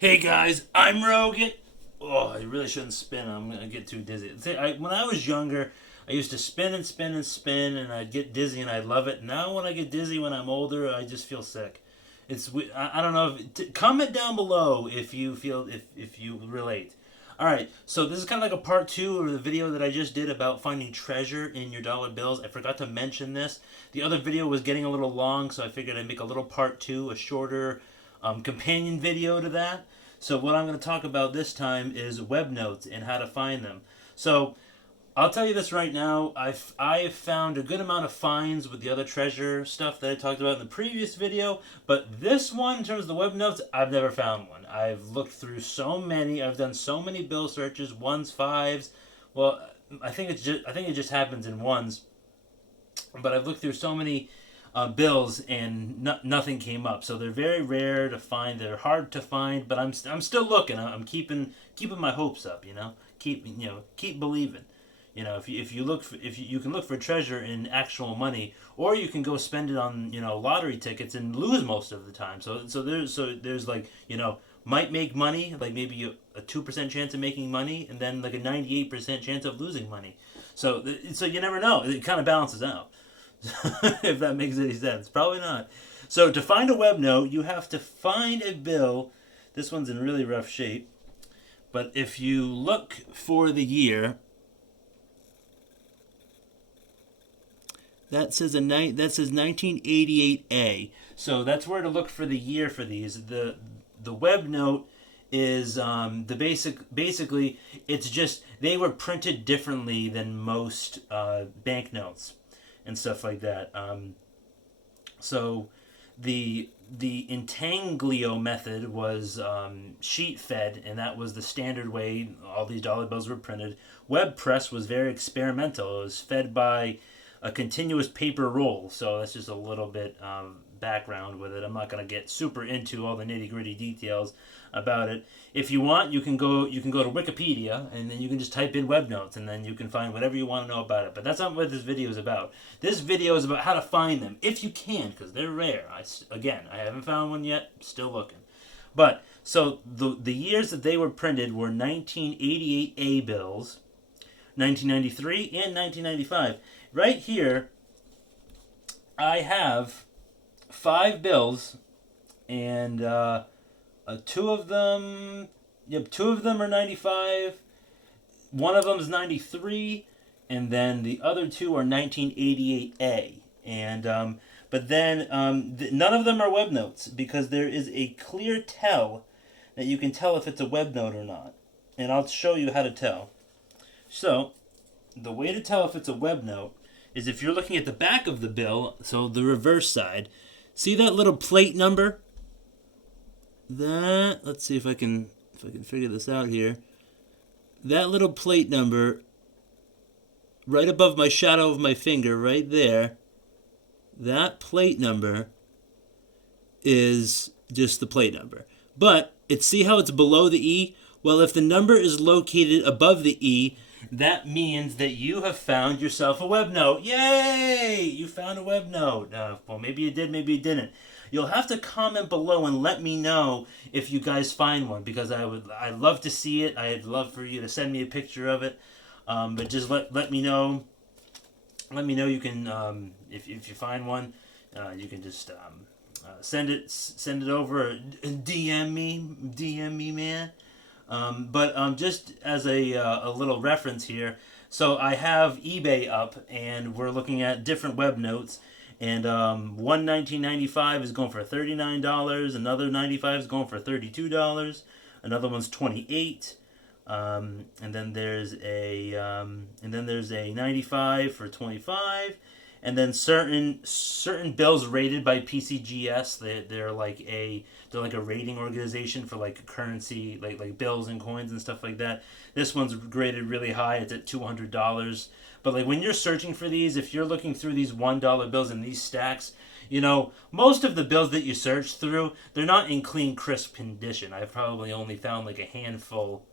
Hey guys, I'm Rogan. Oh, I really shouldn't spin. I'm gonna get too dizzy. When I was younger, I used to spin and spin and spin, and I'd get dizzy and I'd love it. Now, when I get dizzy when I'm older, I just feel sick. I don't know. Comment down below if you feel if you relate. All right, so this is kind of like a part two of the video that I just did about finding treasure in your dollar bills. I forgot to mention this. The other video was getting a little long, so I figured I'd make a little part two, a shorter companion video to that. So what I'm going to talk about this time is web notes and how to find them. So I'll tell you this right now. I've found a good amount of finds with the other treasure stuff that I talked about in the previous video, but this one, in terms of the web notes, I've never found one. I've looked through so many. I've done so many bill searches, ones, fives. Well, I think it just happens in ones, but I've looked through so many bills and nothing came up. So they're very rare to find. They're hard to find, but I'm still looking. I'm keeping my hopes up. Keep believing. If you look for, if you can look for treasure in actual money, or you can go spend it on lottery tickets and lose most of the time. So there's like might make money, like maybe a 2% chance of making money, and then like a 98% chance of losing money. So you never know. It kind of balances out. If that makes any sense. Probably not. So to find a web note, you have to find a bill. This one's in really rough shape. But if you look for the year, that says 1988A. So that's where to look for the year for these. The web note is basically it's just they were printed differently than most banknotes and stuff like that. So the intaglio method was sheet fed, and that was the standard way all these dollar bills were printed. Web press was very experimental. It was fed by a continuous paper roll. So that's just a little bit background with it. I'm not going to get super into all the nitty gritty details about it. If you want, you can go to Wikipedia, and then you can just type in web notes, and then you can find whatever you want to know about it. But that's not what this video is about. This video is about how to find them if you can, because they're rare. I haven't found one yet. Still looking. But so the years that they were printed were 1988 bills, 1993, and 1995. Right here, I have 5 bills, and two of them, yep, 2 of them are 95. One of them is 93, and then the other two are 1988A. And but then none of them are web notes, because there is a clear tell that you can tell if it's a web note or not. And I'll show you how to tell. So the way to tell if it's a web note is if you're looking at the back of the bill, so the reverse side. See that little plate number? Let's see if I can figure this out here. That little plate number right above my shadow of my finger right there. That plate number is just the plate number. But see how it's below the E? Well, if the number is located above the E, that means that you have found yourself a web note. Yay! You found a web note. Well, maybe you did, maybe you didn't. You'll have to comment below and let me know if you guys find one, because I'd love to see it. I'd love for you to send me a picture of it. But just let me know. Let me know. You can if you find one, you can just send it over. DM me, man. But just as a little reference here, so I have eBay up, and we're looking at different web notes. And one 1995 is going for $39. Another 95 is going for $32. Another one's 28. And then there's a 95 for 25. And then certain bills rated by PCGS, they're like a rating organization for like currency, like bills and coins and stuff like that. This one's graded really high. It's at $200. But like when you're searching for these, if you're looking through these $1 bills in these stacks, most of the bills that you search through, they're not in clean, crisp condition. I've probably only found like a handful,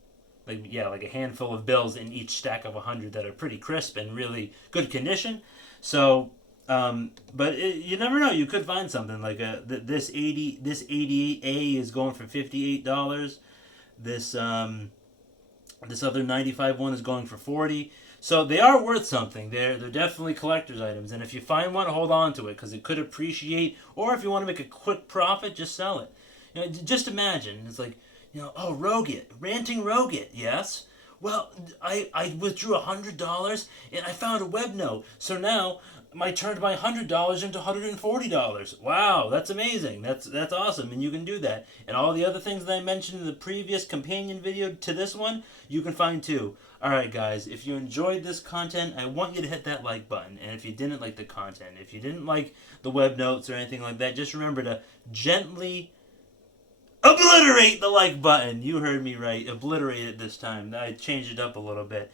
like a handful of bills in each stack of 100 that are pretty crisp and really good condition. So You never know. You could find something like this 88A is going for $58. This this other 95 one is going for 40. So they are worth something. They're definitely collector's items. And if you find one, hold on to it because it could appreciate. Or if you want to make a quick profit, just sell it. Just imagine it's like, oh, Roget, ranting Roget, yes. Well, I withdrew $100 and I found a web note. So now I turned my $100 into $140. Wow, that's amazing. That's awesome, and you can do that. And all the other things that I mentioned in the previous companion video to this one, you can find too. All right, guys, if you enjoyed this content, I want you to hit that like button. And if you didn't like the content, if you didn't like the web notes or anything like that, just remember to gently obliterate the like button. You heard me right. Obliterate it this time. I changed it up a little bit.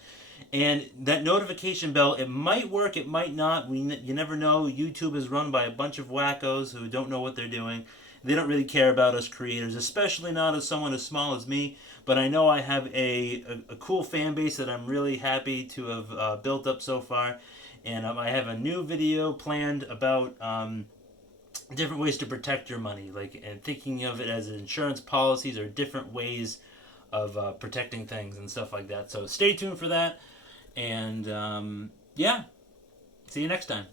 And that notification bell, it might work, it might not. You never know. YouTube is run by a bunch of wackos who don't know what they're doing. They don't really care about us creators, especially not as someone as small as me. But I know I have a cool fan base that I'm really happy to have built up so far. And I have a new video planned about different ways to protect your money, and thinking of it as insurance policies or different ways of protecting things and stuff like that. So stay tuned for that. And yeah, see you next time.